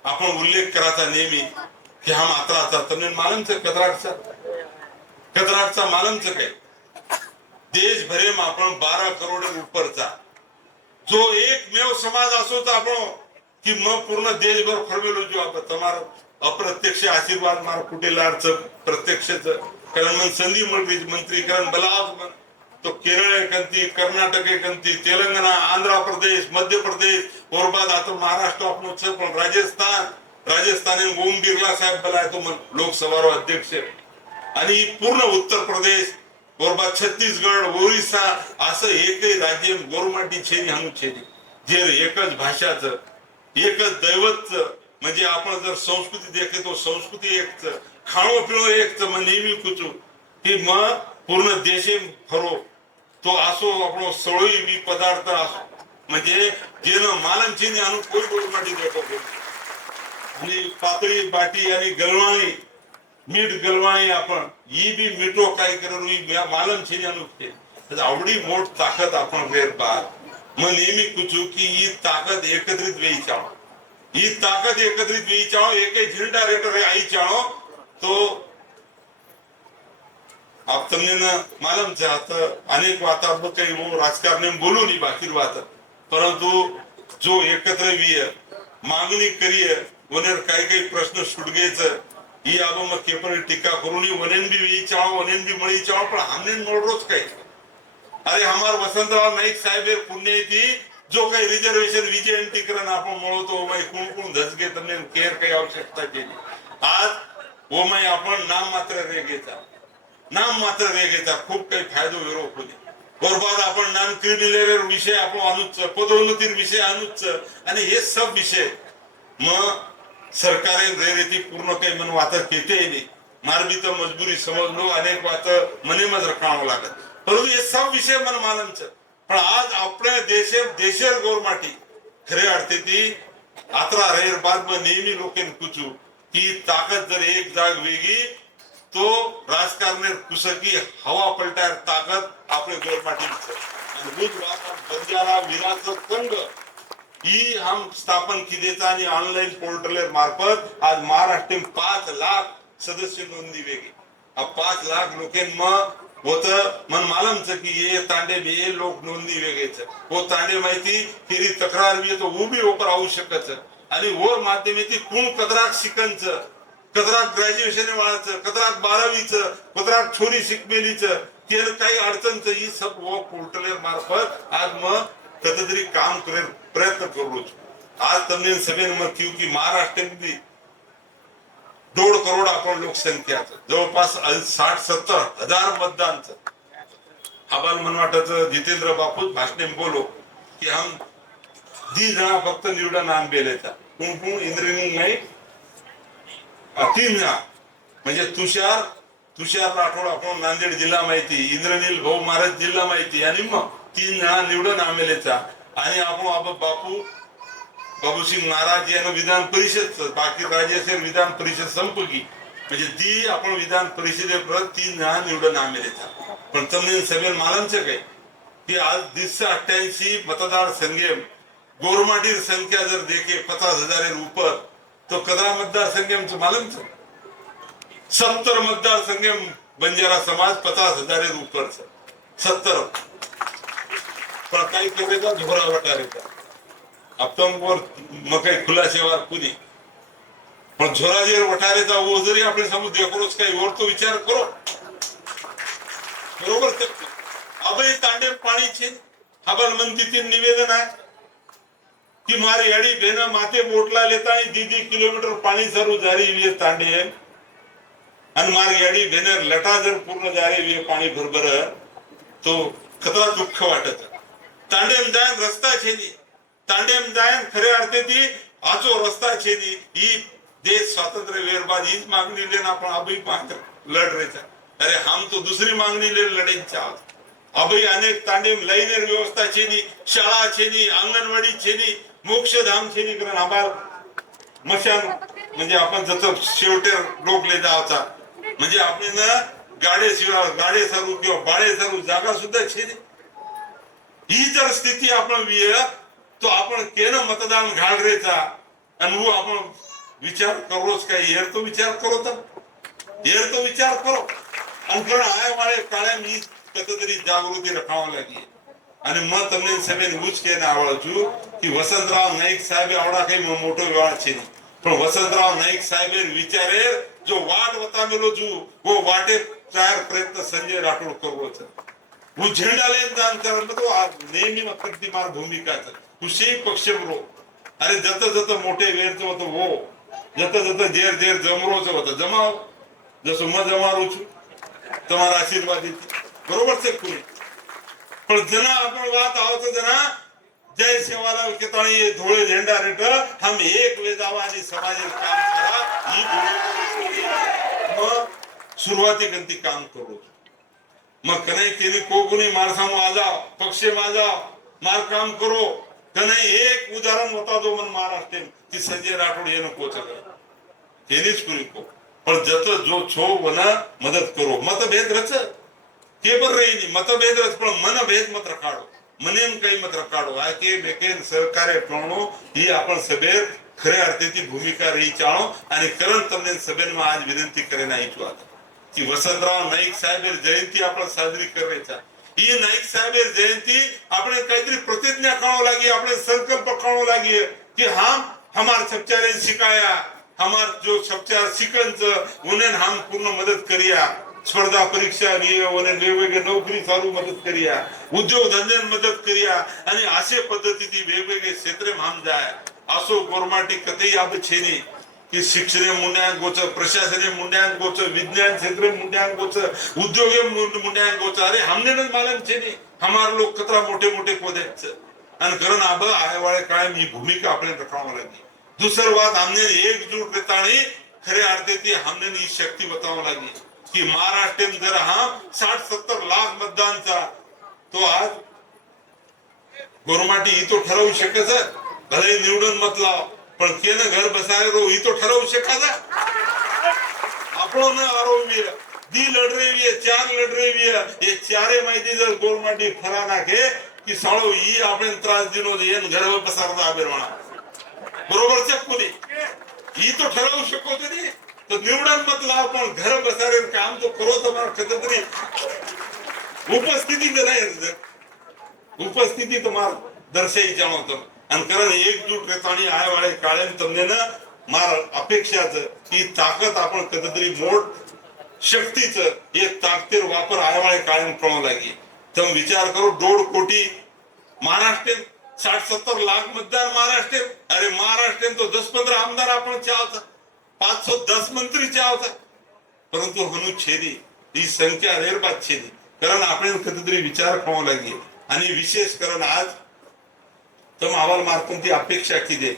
आपण उल्लेख करायचा नेहमी की हा मात्राचा तर मालमचं कतराटचा मालमचं काय देशभरेम आपण 12 करोड उपरचा जो एकमेव समाज असो तर आपण की मग पूर्ण देशभर फरवेलो जो आपण तुम्हाला अप्रत्यक्ष आशीर्वाद मार कुटेलारच प्रत्यक्षच कारण मग संधी मंत्रीकरण बलाव तो केरळ कंती कर्नाटक कंती तेलंगणा आंध्र प्रदेश मध्य प्रदेश और बाद आता महाराष्ट्र आपण पण राजस्थान ओम बिर्ला साहेब बला तो लोकसभा अध्यक्ष आणि पूर्ण उत्तर प्रदेश और बाद छत्तीसगड ओरिसा असं एकही राज्य गोरमाटी छेनी हाणू छेनी जे एकच भाषाचं एकच दैवतच म्हणजे आपण जर संस्कृती देखे तो संस्कृती एकच खाणो पिणो एकच मग नेहमी कुचू की मग पूर्ण देशे फरो तो असो आपण सळोई बी पदार्थ असो म्हणजे जे मालन छेनी हाणू कोई गोरमाटी देखो आणि पातळी बाटी आणि गलवाणी मीठ गलवाणी आपण ही बी मिठो काय करू मालम छेनी आणू आवडी मोठ ताकद आपण वेर बार मग नेहमी कुचू की ही ताकद एकत्रित वेळी चाळो ही ताकद एकत्रित वेळी चाळो एक झेंडा रेटर आई चाळो तो आप तमने मालम चाहत अनेक वाता काही राजकारणी बोलू नाही बाकी बात परंतु जो एकत्र वीय मागणी करीय वनेर काही प्रश्न सुटगेच ही अब मग केपर टीका करून वनेन भी वी चाहो वनेन भी मळी चाहो पण हमने मोडरोच काय अरे हमार वसंतराव नाईक साहेब पुण्य थी जो काही रिजर्वेशन विजय टिकरण आपण मळवतो भाई कोण कोण धसगे तमने केअर काही आवश्यकता केली आज वो मैं आपण नाम मात्र रेगेचा खूप काही फायदो विरोध होते बरोबर आपण नाम क्रिमिनल विषय आपण आणूच पदोन्नतीर विषय आणूच आणि हे सब विषय मग सरकारे रेती पूर्ण काही मन वात केते नाही मारबी तर मजबुरी समजलो अनेक वात मने मज रखावं लागत परंतु हे सब विषय मन मालमच पण आज आपल्या देशेर गोरमाटी खरे अडते ती आत्रा रेर बाद में नेहमी लोकेन कुचू की ताकद जर एक जाग वेगी तो राजकारणे कुसकी हवा पलटार ताकद आपले गोरमाटी आणि बंजारा विराचं संघ ही हम स्थापन किदेचा आणि ऑनलाइन पोर्टल मार्फत आज महाराष्ट्र 5 लाख सदस्य नोंदणी वेगी अब 5 लाख लोकेन मग होत मन मालमच की ये तांडे बे लोक नोंदणी वेगेच वो तांडे माहिती तेरी तक्रार भी तो उभी ऊपर आवश्यकच आणि वर माध्यमेती कोण कदराक शिकनच कदराक ग्रॅज्युएशन वाळाच कदराक 12वीच कदराक छोरी शिकमेलीच ते काही अडचणच ही सब वो पोर्टल मार्फत आज मग कतरी काम करे प्रयत्न करू आज तमने सगळ्यांनी मग की महाराष्ट्रामध्ये 1.5 करोड आपण लोकसंख्या जवळपास 60-70 हजार मतदानच आबाल मनवाटाचं जितेंद्र बापू भाषणे बोलो की हम 10 जण फक्त निवडून आणलेचा कोण इंद्रनील नाही 3 जण म्हणजे तुषार राठोड आपण नांदेड जिल्हा माहिती इंद्रनील भाऊ महाराज जिल्हा माहिती आणि मग 3 जण निवडून आमेलेचा आणि आपण बाबूसिंग महाराज यांना विधान परिषद बाकी राज्याचे विधान परिषद संपली म्हणजे ती आपण विधान परिषदेपर्यंत 3 जण निवडून आमेलेचा पण तमने सगळ्या मालमचं काय की आज 288 मतदार संघे गोरमाटीर संख्या जर देखे 50,000 ऊपर तो कदरा मतदार संघ मालमचं 70 मतदार संघ बंजारा समाज 50,000 ऊपर 70 पण काही करेगा झोरा वटारेगा अब तुम वर मकई खुला सेवा कुणी पण झोरा जर वटारेचा वो जरी आपण समोर देखोच काही वर तो विचार करो बरोबर अबई तांडे पाणी छे हबल मंदिर निवेदन आहे की मारी अडी बेना माथे बोटला लेता आणि 2 किलोमीटर पाणी सरू जारी वे तांडे आणि मारी अडी बेनर लटा जर पूर्ण जारी वे पाणी भरभर तो खतरा दुःख वाटत तांडे जान रस्ता छेनी तांडेम जायन खरे अर्थे ती आचो रस्ता छे दी ई देश स्वातंत्र्य वेर बाद हीच मागणी लेना आपण अभी मात्र लड़ रहे थे। अरे हम तो दूसरी मागणी ले लड़े चाहत अभी अनेक तांडेम लईनेर व्यवस्था छे दी शाळा छे दी अंगणवाडी छे दी मोक्षधाम छे दी कारण आबार मशान म्हणजे आपण जसं शेवटे रोखले जावचा म्हणजे आपण ना गाडे शिवाय गाडे सरू किंवा बाळे सरू जागा सुद्धा छे दी ही जर स्थिती आपण तो आपण केनं मतदान घाल रेचा आणि वो आपण विचार करोच काय हेर तो विचार करो तर विचार करो आणि पण आय वाळे काळे मी कतरी जागृती रखावा लागी आणि मग તમને સભે ઉચ્ચ કે ના આવડું છું કે વસંતરાવ નાઈક સાહેબ આવડા કઈ મોટો વ્યવહાર છે પણ વસંતરાવ નાઈક સાહેબે વિચારે જો વાટ વતામેલો છું वो वाटे चार प्रयत्न संजय राठोड करવો છે હું ઝંડા લઈને દાન કર બધું આ नेहमी मकरती मार भूमिका છે कुशी पक्षमरो अरे जत जत मोठे वेरचो होतो वो जत जत जेर जेर जमरोचो होतो जमाव जसं म जमारू છું તમારા આશીર્વાદથી बरोबर છે कोणी पण जना आपण बात आवत जना जय सेवालाल केताणी धोळे झेंडा रेट हम एक वेदावा आणि समाजाचे काम करा ही मग सुरुवाती कंती काम करू मग कनाई केली कोणी माणसा माझा पक्ष माझा मार काम करो कनाई एक उदाहरण होता जो मन महाराष्ट्र की संजय राठोड ये नको तेनीच पुरी को पण जत जो छो वना मदत करो मतभेद रच ते बर रही नहीं मतभेद रच पण मनभेद मत रखाडो मनेम काही मत रखाडो आ के बेकेन सहकार्य प्रणो ही आपण सभेर खरे अर्थेची भूमिका रही चाळो आणि करण તમને સભેમાં आज विनंती કરીને આવી છું की वसंतराव नाईक साहेब जयंती आपण साजरी करायचा ही नाईक साहेब जयंती આપણે काहीतरी प्रतिज्ञा करावं लागी આપણે संकल्प करावं लागी कि हम हमार सबचारे सिखाया हमार जो सबचार शिकंच उन्हें हम पूर्ण मदत करिया स्पर्धा परीक्षा वेगवेगळे नोकरी चालू मदत करिया उद्योग धंदे मदत करिया आणि असे पद्धतीची वेगवेगळे क्षेत्र हम जाय असो गोरमाटी कतई अब छेनी कि शिक्षण मुंड्यान गोच प्रशासने मुंड्यान गोच विज्ञान क्षेत्र मुंड्यान गोच उद्योगे मुंड्यान गोच अरे हमने न मालूम छेनी हमारे लोग कतरा मोठे मोठे पदे आणि कारण अब आयवाळे कायम ही भूमिका आपले रखावा लागी दूसरी बात हमने एकजूट रेताणी खरे अर्थे ती हमने ही शक्ति बतावा लागी कि महाराष्ट्र में जर हम 60-70 लाख मतदानचा तो आज गोरमाटी ही तो ठरवू शकत भले निवडून मत लाव पण केनं घर बसाय रो ही तो ठरवू शकत आपण आरोपी दी लढ रही है चार लढ रही है ये चारे माहिती जर गोरमाटी फरा नाखे की साळो ही आपण त्रास दिनो येन घर बसारदा आबेरवाणा बरोबर છે कोणी ही तो ठरवू शकतो नाही तो निवडून मत लाव पण घर बसारे काम तो करो तुम्हाला कधीतरी उपस्थिती नाही उपस्थिती तुम्हाला दर्शाई जाणवतो आणि कारण एकजूट रेताणी आय वाळे काळे તમને ना मार अपेक्षाच ही ताकद आपण कधीतरी मोठ शक्तीच हे ताकदीर वापर आय वाळे काळे कळू लागी तर विचार करो 1.5 कोटी महाराष्ट्र 60-70 लाख मतदार महाराष्ट्र अरे महाराष्ट्र तो 10-15 आमदार आपण चाहता 510 मंत्री चाहता परंतु हनु छेदी ही संख्या निर्बाध छेदी कारण आपण कधीतरी विचार करावा लागी आणि विशेष करून आज तम अहवाल मार्फत ती अपेक्षा किती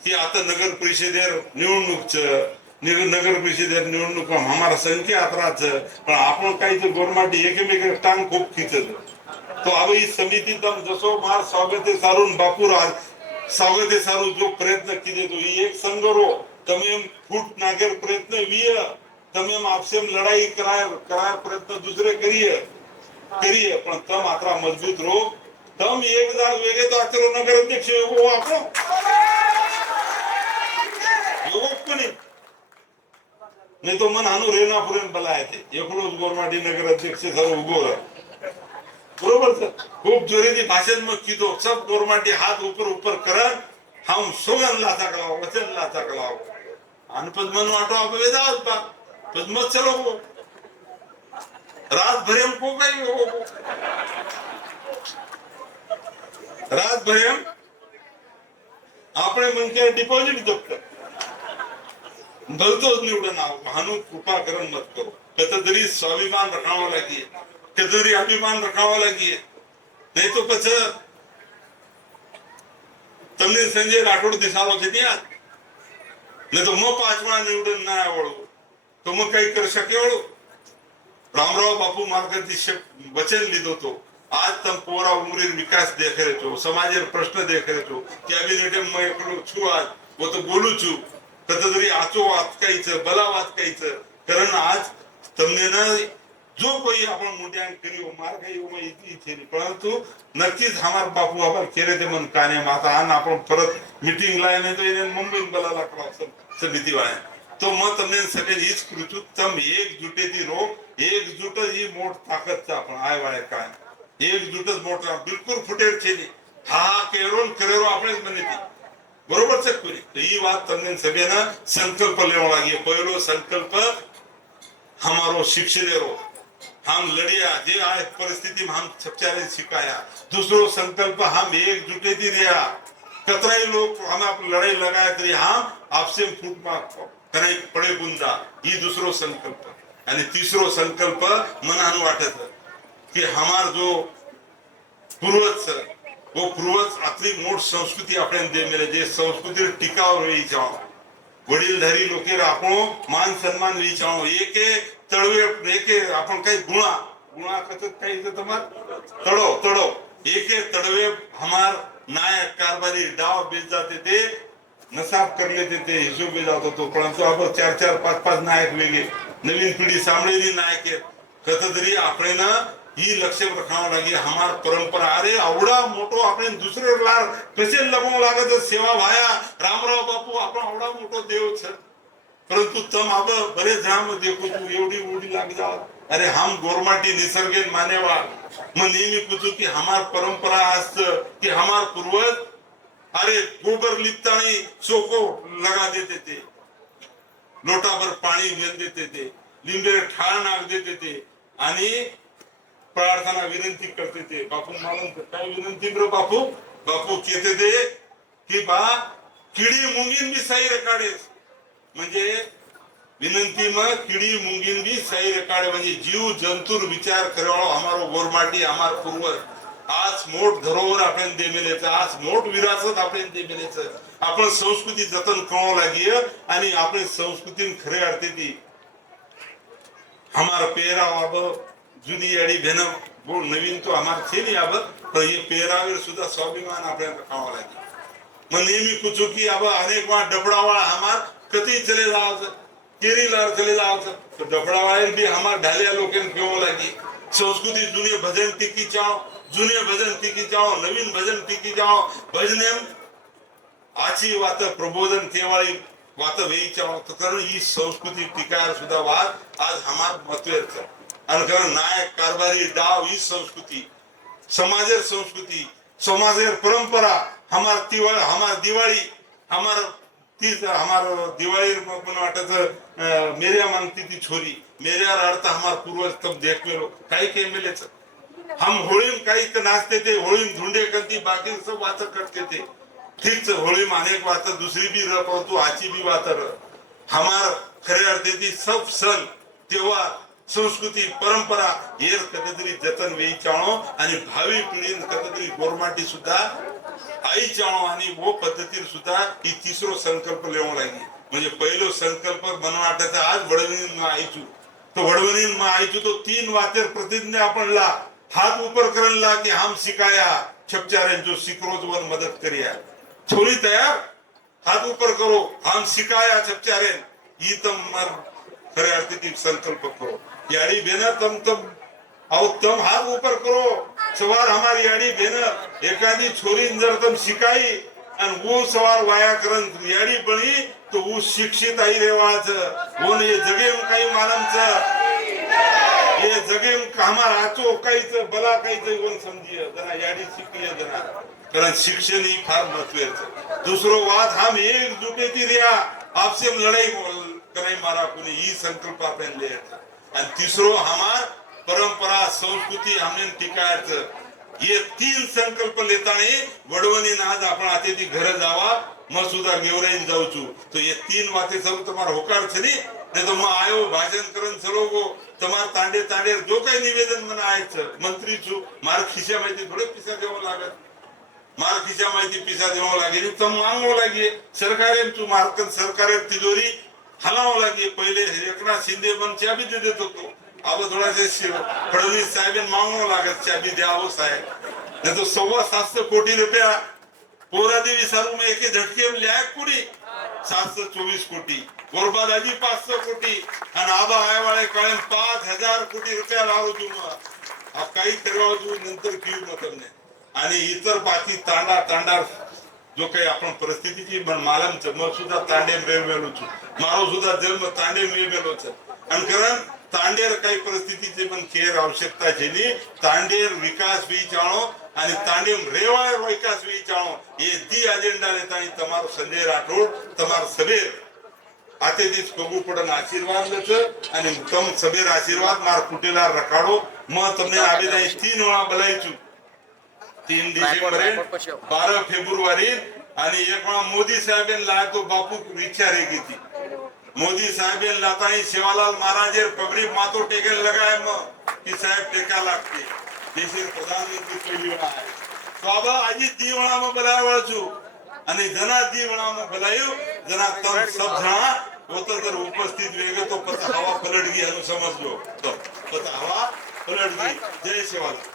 की आता नगर परिषदेर निवडणूक नगर परिषदेर निवडणूक हमारा संख्या अतराच पण आपण काही जो गोरमाटी एकमेक टांग खूप खिचत तो अब ही समिती तम जसो मार स्वागते सारून बापूर स्वागते सारू जो प्रयत्न किती तो ही एक संगरो તમે ફૂટ નાગેર પ્રયત્ન વિય તમે આપસેમ લડાઈ કરાર પ્રયત્ન દૂસરે કરીએ પણ તમ આટલા મજબૂત રહો તમ એક દાગ વેગે તો આચરો નગર અધ્યક્ષ એવો આપણો એવો કોની નહીં તો મન આનું રેનાપુરે બલાય છે એકલો જ ગોરમાટી નગર અધ્યક્ષ સારો ઉભો રહે બરોબર છે ખૂબ જોરેથી ભાષણમાં કીધો સબ ગોરમાટી હાથ ઉપર કરણ हम सोगन लाचा कलाव वचन लाचा कलाव आणि पण मन वाटो आप वेदास बा पण मत चलो हो रात भरे हमको काही हो रात भरे हम આપણે मन के डिपॉझिट जप्त भलतोच निवडून हानू कृपा करून मत करो कतरी स्वाभिमान रखावा लागी कतरी अभिमान रखावा लागी नहीं तो પછી તમને સંજય રાઠોડ દિસાલો છે ત્યાં ને તો મો પાંચમા નિવડન ના આવડું તો મો કઈ કરી શક્યો રામરાવ બાપુ માર્ગથી વચન લીધો તો आज तम पोरा उमरी विकास देख रहे छो समाज प्रश्न देख रहे छो कैबिनेट में एकलो छु आज वो तो बोलू छु कतरी आचो वात काईच भला वात काईच कारण आज तमने ना जो कोई आपण मोठ्यान करियो मार काही ओमा इतकी छे परंतु नक्कीच हमार बापू आपण केले ते मन काने माता आन आपण परत मीटिंग लाय नाही तो એને मुंबई बोलाला क्लास समिती वाळे तो मग તમને સકે ઈજ કરું છું તમ એકજૂટેથી રો એકજૂટ જ મોટ તાકાત છે आपण આય વાળે કાય एकजूट मोठा बिलकुल फुटेल છે હા કેરોલ કરેરો આપણે જ બની બરોબર છે પૂરી તો ઈ વાત તમને સભેના સંકલ્પ લેવા લાગીએ પહેલો સંકલ્પ हमारो शिक्षलेरो हम लड़िया जे आए परिस्थिति में हम सच्चाई सिखाया दूसरो संकल्प हम एकजुटेથી રહ્યા कतराई लोग हम आप लड़ाई लगाया तरी हम आपसे फूट मार करे पड़े बुंदा ये दूसरो संकल्प आणि तिसरो संकल्प मनानु वाटत कि हमार जो पूर्वज वो पूर्वज आपली मोठ संस्कृती आपण दे मेले जे संस्कृती टिकाव रही जाओ वडीलधारी लोकेर आपण मान सन्मान रही जाओ एके तळवे एके आपण काही गुणा गुणा कत काही ते तमार तड़ो तड़ो एके तड़वे हमार नायक कारभारी डाव बेच जाते थे नसाब कर लेते थे हिशोब बे जातो तो परंतु अब 4-4 5-5 नायक वेगे नवीन पिढी सांभळेली नायक कतरी आपण ना ही लक्ष रखावं लागे हमार परंपरा अरे आवडा मोठो आपण दुसरे लार कसे लगवू लागत सेवा भाया रामराव बापू आपण आवडा मोठो देव छ परंतु तम अब बरे जाम देखो तू एवढी उडी लाग जा अरे हम गोरमाटी निसर्गेन मानेवा मैं नेहमी पूछू कि हमार परंपरा आस्त कि हमार पूर्वज अरे गोबर लिपतानी चोको लगा देते थे लोटा भर पानी घेऊन देते थे लिंबे ठाण नाग देते थे आणि प्रार्थना विनंती करते थे बापू मालूम काय विनंती रो बापू बापू कहते थे कि बा किडी मुंगीन भी सही रेकाडे म्हणजे विनंती में किडी मुंगीन भी सही रेकाडे म्हणजे जीव जंतुर विचार करवाळो हमारो गोरमाटी हमार पूर्वज आज मोठ धरोहर आपण दे मेलेच आज मोठ विरासत आपण दे मेलेच आपण संस्कृती जतन करो लागी आणि आपण संस्कृती खरे अर्थे ती हमार पेहराव अब जुनी याडी भेन वो नवीन तो हमार थे नहीं अब पर ये पेहरावेर सुद्धा स्वाभिमान आपण रखावा लागी मैं नेहमी पूछू कि अब अनेक बार डबड़ावाळा हमार कती चले जाव केरीलार चले जाव तो डबड़ावाळे भी हमार ढालिया लोकेन केवो लागी संस्कृती जुने भजन टिकी चाओ जुने भजन टिकी जाओ नवीन भजन टिकी जाओ भजने आची वात प्रबोधन केवाळी वात वेई चाओ तो कारण ही संस्कृती टिकायर सुद्धा वाद आज हमार महत्वेर छ आणि कारण नायक कारभारी डाव ही संस्कृती समाजेर संस्कृती समाजेर परंपरा हमार दिवाळी हमार दिवाळी मन वाटत मेरिया मांगती थी छोरी मेरिया अर्थ हमार पूर्वज तब देख मेरो काही के मिले हम होळी काही तो नाचते थे होळी धुंडे करती बाकी सब बात करते थे ठीक से होळी में अनेक बात दूसरी भी रह परंतु आची भी बात हमार खरे अर्थे थी सब सन त्योहार संस्कृती परंपरा येर कतरी जतन वेई चाणो आणि भावी पिढीन कतरी गोरमाटी सुद्धा आई चाणो आणि वो पद्धतीर सुद्धा ही तिसरो संकल्प लेवो लागी म्हणजे पहिलो संकल्प मन वाटत आज वडवणीन में आईचू तो वडवणीन में आईचू तो 3 वातेर प्रतिज्ञा आपण ला हाथ ऊपर करन ला कि हम सिखाया छपचारे जो सिकरोज वन मदद करिया छोरी तैयार हाथ ऊपर करो हम सिखाया छपचारे ई तम मर खरे अर्थ की संकल्प करो याडी बेना तम आओ तम हाथ ऊपर करो सवार हमारी याडी बेना एकादी छोरी जर तम सिखाई और वो सवार वाया करन याडी बनी तो वो शिक्षित आई रेवाच वो ने जगे में काही मालूम छ ये जगे में हमार आचो काहीच बला काहीच कोण समजिए जरा याडी शिकले जरा कारण शिक्षण ही फार महत्वाचं दुसरो बात हम एकजुटेती रिया आपसे लड़ाई कराई मारा कोणी ही संकल्प आपण ले आणि तिसरो हमार परंपरा संस्कृती हमने टिकायचं ये 3 संकल्प लेताने वडवणी आज आपण आते ती घर जावा मग सुद्धा गेवराईन जाऊचू तो ये 3 वाते सब तुम्हारा होकार छनी ने तो मैं आयो भाषण करन चलो गो तुम्हार तांडे तांडे जो काही निवेदन मना आयचं मंत्री छु मार खिशा माहिती थोडे पिसा देव लागत મારા ખિસ્સામાં પૈસા દેવા લાગે તો માંગવા લાગીએ સરકારે તું માર્કન સરકારે તિજોરી હલાવવા લાગીએ पहिले एकनाथ शिंदे पण चाबी दे देत होतो अब थोडासे फडणवीस साहेब मागवा लागत चाबी द्यावं साहेब नहीं तो 750 कोटी रुपया पोरा देवी सारू में एक झटके में लिया कुड़ी 724 कोटी गोरबादाजी 500 कोटी आणि आबा आय वाले काळे 5000 कोटी रुपया लावू तुम्हाला अब काही करवा नंतर घेऊ मग તમને आणि इतर बाकी तांडा जो काही आपण परिस्थितीची मालम मग सुद्धा तांडेम रेल्वेलो છું મારો સુધા જન્મ તાંડેમ રેલ્વેલો છે અને કારણ તાંડેર કઈ પરિસ્થિતિ પણ કેર આવશ્યકતા છે ની તાંડેર વિકાસ વિચારો અને તાંડેમ રેવાય વિકાસ વિચારો એ દી એજન્ડા લેતા તમારો સંજય રાઠોડ તમારો સબેર આતેથી કબૂ પડન આશીર્વાદ લે છે અને તમ સબેર આશીર્વાદ માર કુટેલા રખાડો મ તમને આવેદા 3 વેળા બોલાવી છું 3 डिसेंबर 12 फेब्रुवारी आणि एक वेळा मोदी साहेबांनी लाय तो बापू रिक्षा रे घेती मोदी साहेबांनी लाताई शिवालाल महाराजे पगड़ी मातो टेके लगाय मग की साहेब टेका लागते देशील प्रधानमंत्री पहिली वेळा आहे तो अब आजी દીવણામાં બોલાવ્યો છું અને જના દીવણામાં બોલાયો જના તમ सब જણા પોતર ઉપસ્થિત વેગે તો પતા હવા પલટ ગઈ એનું સમજજો તો પતા હવા પલટ ગઈ જય शिवालाल।